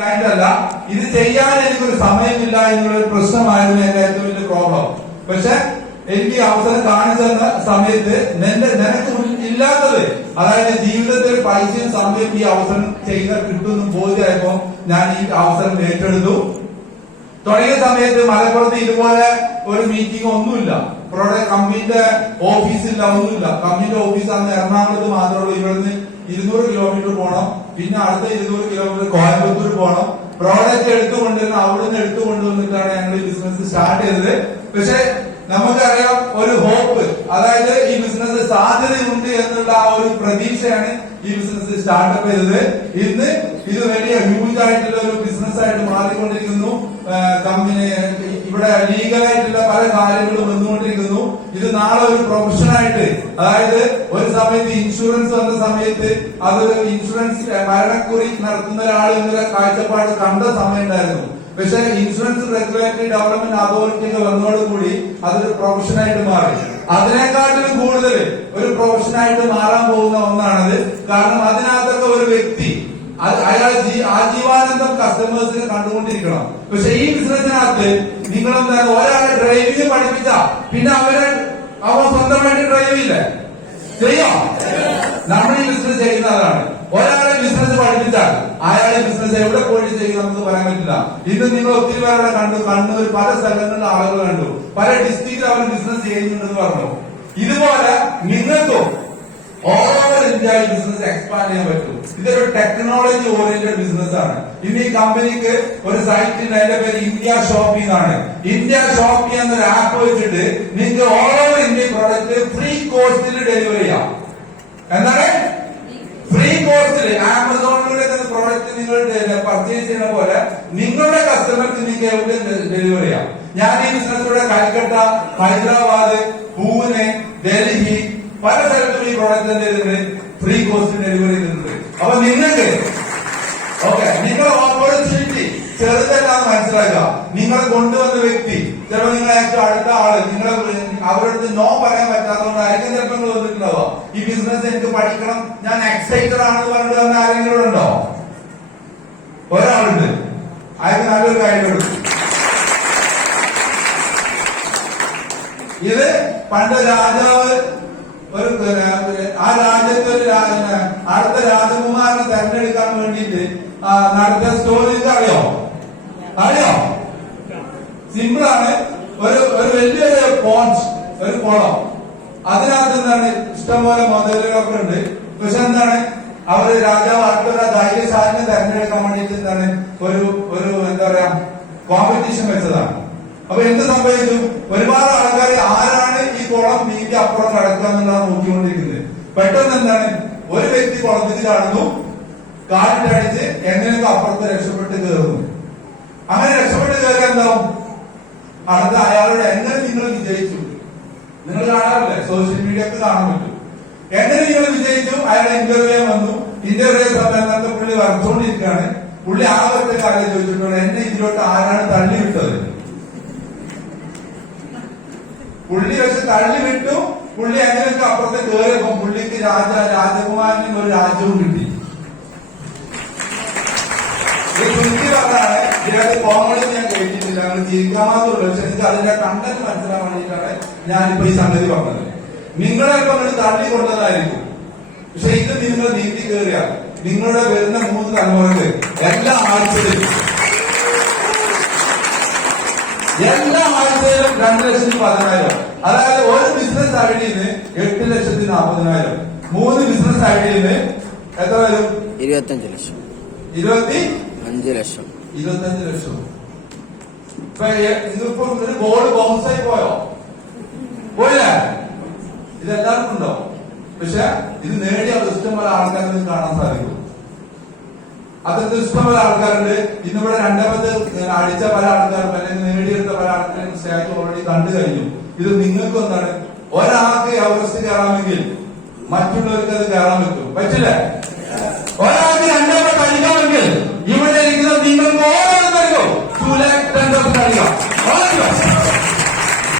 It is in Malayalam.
ല്ല ഇത് ചെയ്യാൻ എനിക്കൊരു സമയമില്ല എന്നുള്ളൊരു പ്രശ്നമായിരുന്നു എന്റെ ഏറ്റവും വലിയ പ്രോബ്ലം. പക്ഷെ എനിക്ക് അവസരം കാണിച്ചു തന്ന സമയത്ത് നിനക്ക് ഇല്ലാത്തത്, അതായത് ജീവിതത്തിൽ പൈസയും സമയവും ഈ അവസരം ചെയ്താൽ കിട്ടുമെന്നും ബോധ്യമായപ്പോ ഞാൻ ഈ അവസരം ഏറ്റെടുത്തു. തുടങ്ങിയ സമയത്ത് മലപ്പുറത്ത് ഇതുപോലെ ഒരു മീറ്റിംഗ് ഒന്നുമില്ല, കമ്പനിയുടെ ഓഫീസില്ല, ഒന്നുമില്ല. കമ്പനിയുടെ ഓഫീസ് അന്ന് എറണാകുളത്ത് മാത്രമേ ഉള്ളൂ. ഇവിടുന്ന് 200 കിലോമീറ്റർ പോകണം, പിന്നെ അടുത്ത 200 കിലോമീറ്റർ കോയമ്പത്തൂർ പോകണം. പ്രോഡക്റ്റ് എടുത്തുകൊണ്ടിരുന്ന അവിടുന്ന് എടുത്തുകൊണ്ടുവന്നിട്ടാണ് ഞങ്ങൾ ഈ ബിസിനസ് സ്റ്റാർട്ട് ചെയ്തത്. പക്ഷെ നമുക്കറിയാം ഒരു ഹോപ്പ്, അതായത് ഈ ബിസിനസ് സാധ്യതയുണ്ട് എന്നുള്ള ആ ഒരു പ്രതീക്ഷയാണ് ഈ ബിസിനസ് സ്റ്റാർട്ടപ്പ് ചെയ്തത്. ഇന്ന് ഇത് വലിയ ഹ്യൂജ് ആയിട്ടുള്ള ഒരു ബിസിനസ് ആയിട്ട് മാറിക്കൊണ്ടിരിക്കുന്നു. കമ്പനി ഇവിടെ ലീഗലായിട്ടുള്ള പല കാര്യങ്ങളും വന്നുകൊണ്ടിരിക്കുന്നു. ഇത് നാളെ ഒരു പ്രൊഫഷനായിട്ട്, അതായത് ഒരു സമയത്ത് ഇൻഷുറൻസ് വന്ന സമയത്ത് അതൊരു ഇൻഷുറൻസ് മരണക്കുറി നടത്തുന്ന ഒരാൾ എന്നൊരു കാഴ്ചപ്പാട് കണ്ട സമയം ഉണ്ടായിരുന്നു. പക്ഷെ ഇൻഷുറൻസ് റെഗുലേറ്ററി ഡെവലപ്മെന്റ് അതോറിറ്റി വന്നതോടുകൂടി അതൊരു പ്രൊഫഷനായിട്ട് മാറി. അതിനെക്കാട്ടിലും കൂടുതൽ ഒരു പ്രൊഫഷനായിട്ട് മാറാൻ പോകുന്ന ഒന്നാണത്. കാരണം അതിനകത്തൊക്കെ ഒരു വ്യക്തി അയാൾ ആജീവാനന്ദം കസ്റ്റമേഴ്സിനെ കണ്ടുകൊണ്ടിരിക്കണം. പക്ഷെ ഈ ബിസിനസിനകത്ത് നിങ്ങൾ എന്താണ്, ഒരാളെ ഡ്രൈവിംഗ് പഠിപ്പിച്ച പിന്നെ അവൻ സ്വന്തമായിട്ട് ഡ്രൈവ് ചെയ്യില്ലേ, ചെയ്യോ? നമ്മൾ ഈ ബിസിനസ് ചെയ്യുന്ന അതാണ്. ഒരാളെ ബിസിനസ് പഠിപ്പിച്ചാൽ അയാളെ ബിസിനസ് എവിടെ പോയിട്ട് ചെയ്യും നമുക്ക് പറയാൻ പറ്റില്ല. ഇന്ന് നിങ്ങൾ ഒത്തിരി പേരുടെ കണ്ടു, കണ്ണൂർ പല സ്ഥലങ്ങളിലെ ആളുകൾ കണ്ടു, പല ഡിസ്ട്രിക്റ്റിൽ അവർ ബിസിനസ് ചെയ്യുന്നുണ്ടെന്ന് പറഞ്ഞു. ഇതുപോലെ നിങ്ങൾക്കും ഓൾ ഓവർ ഇന്ത്യ ഈ ബിസിനസ് എക്സ്പാൻഡ് ചെയ്യാൻ പറ്റും. ഇതൊരു ടെക്നോളജി ഓറിയന്റഡ് ബിസിനസ് ആണ്. ഇന്ന് ഈ കമ്പനിക്ക് ഒരു സൈറ്റ് ഉണ്ട്, അതിന്റെ പേര് ഇന്ത്യ ഷോപ്പി എന്നാണ്. ഇന്ത്യ ഷോപ്പി എന്നൊരു ആപ്പ് വെച്ചിട്ട് നിങ്ങൾക്ക് all over India product free കോസ്റ്റിൽ ഡെലിവറി ചെയ്യാം. എന്താണ് ഫ്രീ കോസ്റ്റിൽ? ആമസോണിലൂടെ പ്രോഡക്റ്റ് നിങ്ങൾ പർച്ചേസ് ചെയ്യുന്ന പോലെ നിങ്ങളുടെ കസ്റ്റമർക്ക് നിങ്ങൾക്ക് എവിടെ ഡെലിവറി ചെയ്യാം. ഞാൻ ഈ ബിസിനസ്സിലൂടെ കൽക്കട്ട, ഹൈദരാബാദ്, പൂനെ, ഡൽഹി പല സ്ഥലത്തും ഈ പ്രോഡക്റ്റ് ചെയ്തിട്ടുണ്ട്, ഫ്രീ കോസ്റ്റ് ഡെലിവറി ചെയ്തിട്ടുണ്ട്. അപ്പൊ നിങ്ങൾക്ക് നിങ്ങളുടെ ഓപ്പർച്യൂണിറ്റി ചെറുതല്ലാന്ന് മനസ്സിലാക്കുക. നിങ്ങളെ കൊണ്ടുവന്ന വ്യക്തി ചിലപ്പോൾ നിങ്ങളെ ഏറ്റവും അടുത്ത ആള്, നിങ്ങളെ അവരുടെ നോ പറയാൻ പറ്റാത്തതുകൊണ്ടായിരിക്കും ചിലപ്പോൾ നിങ്ങൾ വന്നിട്ടുണ്ടാവുക. ഈ ബിസിനസ് എനിക്ക് പഠിക്കണം, ഞാൻ എക്സൈറ്റഡ് ആണെന്ന് പറഞ്ഞിട്ട് വന്ന ആരെങ്കിലും ഉണ്ടോ? ഒരാളുണ്ട്, അയാൾക്ക് നല്ലൊരു കാര്യം കൊടുക്കും. ഇത് പണ്ട് രാജാവ് ആ രാജ്യത്ത് അടുത്ത രാജകുമാരനെ തെരഞ്ഞെടുക്കാൻ വേണ്ടിയിട്ട് നടത്തിയ സ്റ്റോറി അറിയോ? സിമ്പിളാണ്. ഒരു വലിയൊരു പോണ്ട്, ഒരു കുളം, അതിനകത്ത് എന്താണ് ഇഷ്ടംപോലെ മുതലുകളൊക്കെ ഉണ്ട്. പക്ഷെ എന്താണ്, അവര് രാജാവ് അടുത്തൊരു ധൈര്യശാലിനെ തെരഞ്ഞെടുക്കാൻ വേണ്ടിയിട്ട് എന്താണ് ഒരു എന്താ പറയാ കോമ്പറ്റീഷൻ വെച്ചതാണ്. അപ്പൊ എന്ത് സംഭവിച്ചു? ഒരുപാട് ആൾക്കാർ ആരാണ് ഈ കുളം നീക്കി അപ്പുറം കടക്കുക എന്നുള്ളതാണ് നോക്കിക്കൊണ്ടിരിക്കുന്നത്. പെട്ടെന്ന് എന്താണ്, ഒരു വ്യക്തി കുളത്തിൽ കാണുന്നു, കാലിട്ടടിച്ച് എങ്ങനെയൊക്കെ അപ്പുറത്ത് രക്ഷപ്പെട്ട് കയറുന്നു. അങ്ങനെ രക്ഷപ്പെട്ട് കയറിയാൽ എന്താവും? അടുത്ത അയാളോട് എങ്ങനെ നിങ്ങൾ വിജയിച്ചു, നിങ്ങൾ കാണാറില്ലേ, സോഷ്യൽ മീഡിയ ഒക്കെ കാണാൻ പറ്റും. എങ്ങനെ നിങ്ങൾ വിജയിച്ചു? അയാളെ ഇന്റർവ്യൂ ചെയ്യാൻ വന്നു. ഇന്റർവ്യൂ സമയത്തൊക്കെ പുള്ളി വരച്ചോണ്ടിരിക്കുകയാണ്. പുള്ളി ആ ഒറ്റ കാര്യം ചോദിച്ചിട്ടുണ്ട്, എന്നെ ഇതിലോട്ട് ആരാണ് തള്ളിവിട്ടത്? പുള്ളി വെച്ച് തള്ളി വിട്ടു. പുള്ളി അങ്ങനെയൊക്കെ അപ്പുറത്തെ കയറിയപ്പോ പുള്ളിക്ക് രാജകുമാരനും ഒരു രാജ്യവും കിട്ടി. ചുരുക്കി പറഞ്ഞാണ്, ഇതിനകത്ത് കോമഡി ഞാൻ കേട്ടിട്ടില്ല, ഞങ്ങൾ ചിരിക്കാമാതുള്ളൂ. പക്ഷെ എനിക്ക് അതിന്റെ കണ്ടന്റ് മനസ്സിലാൻ വേണ്ടിയിട്ടാണ് ഞാനിപ്പോ ഈ സംഗതി പറഞ്ഞത്. നിങ്ങളെ ഇപ്പൊ നിങ്ങൾ തള്ളി കൊണ്ടതായിരിക്കും, പക്ഷെ ഇത് നിങ്ങൾ നീട്ടി കയറിയാൽ നിങ്ങളുടെ വരുന്ന 3 തലമുറക്ക് എല്ലാ ആഴ്ചയിലും 2,10,000, അതായത് ഒരു ബിസിനസ് ഐഡിയന്ന് 8,40,000, 3 ബിസിനസ് ഐഡിയന്ന് എത്ര വരും? 25 ലക്ഷം. 25 ലക്ഷം. ഇതിപ്പോ ഒരു ബോർഡ് ബൗൺസായി പോയില്ലേ? ഇതെല്ലാവർക്കും ഉണ്ടോ? പക്ഷെ ഇത് നേടിയ ഇഷ്ടംപോലെ ആൾക്കാരെ നിങ്ങൾക്ക് കാണാൻ സാധിക്കും. അത്രയ്ക്ക് ഇഷ്ടംപോലെ ആൾക്കാരുണ്ട്. ഇന്നിവിടെ 2 അടിച്ച പല ആൾക്കാരും അല്ലെങ്കിൽ നേടിയെടുത്ത പല ആൾക്കാരും സ്റ്റാച്ചു ഓൾറെഡി കണ്ടു കഴിഞ്ഞു. ഇത് നിങ്ങൾക്ക് എന്താണ്, ഒരാൾക്ക് എവറസ്റ്റ് കയറാമെങ്കിൽ മറ്റുള്ളവർക്ക് അത് കയറാൻ പറ്റും, പറ്റില്ലേ? ഒരാൾ